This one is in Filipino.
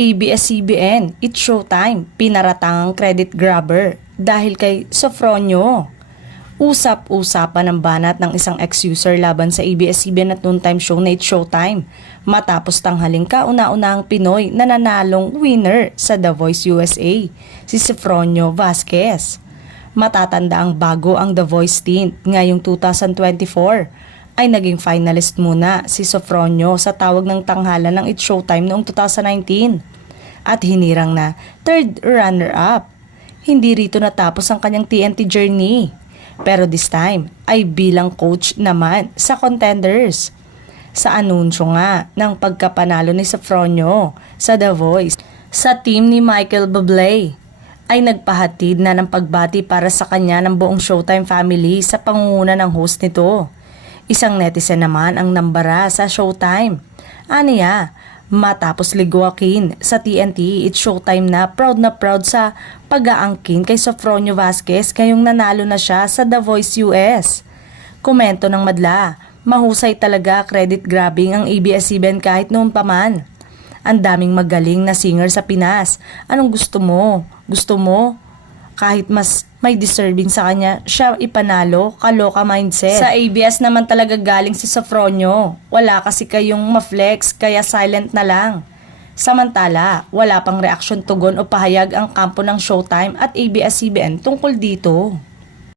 ABS-CBN, It's Showtime, pinaratangang credit grabber dahil kay Sofronio. Usap-usapan ng banat ng isang ex-user laban sa ABS-CBN at noontime show na It's Showtime matapos tanghaling kauna-unahang Pinoy na nanalong winner sa The Voice USA, si Sofronio Vasquez. Matatanda ang bago ang The Voice stint ngayong 2024 ay naging finalist muna si Sofronio sa tawag ng tanghalan ng It's Showtime noong 2019 at hinirang na third runner-up. Hindi rito natapos ang kanyang TNT journey, pero this time ay bilang coach naman sa contenders. Sa anunsyo nga ng pagkapanalo ni Sofronio sa The Voice sa team ni Michael Bublé, ay nagpahatid na ng pagbati para sa kanya ng buong Showtime family sa pangunguna ng host nito. Isang netizen naman ang nambara sa Showtime. Aniya, matapos ligwakin sa TNT, It's Showtime na proud sa pag-aangkin kay Sofronio Vasquez kayong nanalo na siya sa The Voice US. Komento ng madla, mahusay talaga credit grabbing ang ABS-CBN kahit noon pa man. Ang daming magaling na singer sa Pinas. Anong gusto mo? Gusto mo? Kahit mas may deserving sa kanya, siya ipanalo, kaloka mindset. Sa ABS naman talaga galing si Sofronio. Wala kasi kayong ma-flex, kaya silent na lang. Samantala, wala pang reaksyon, tugon o pahayag ang kampo ng Showtime at ABS-CBN tungkol dito.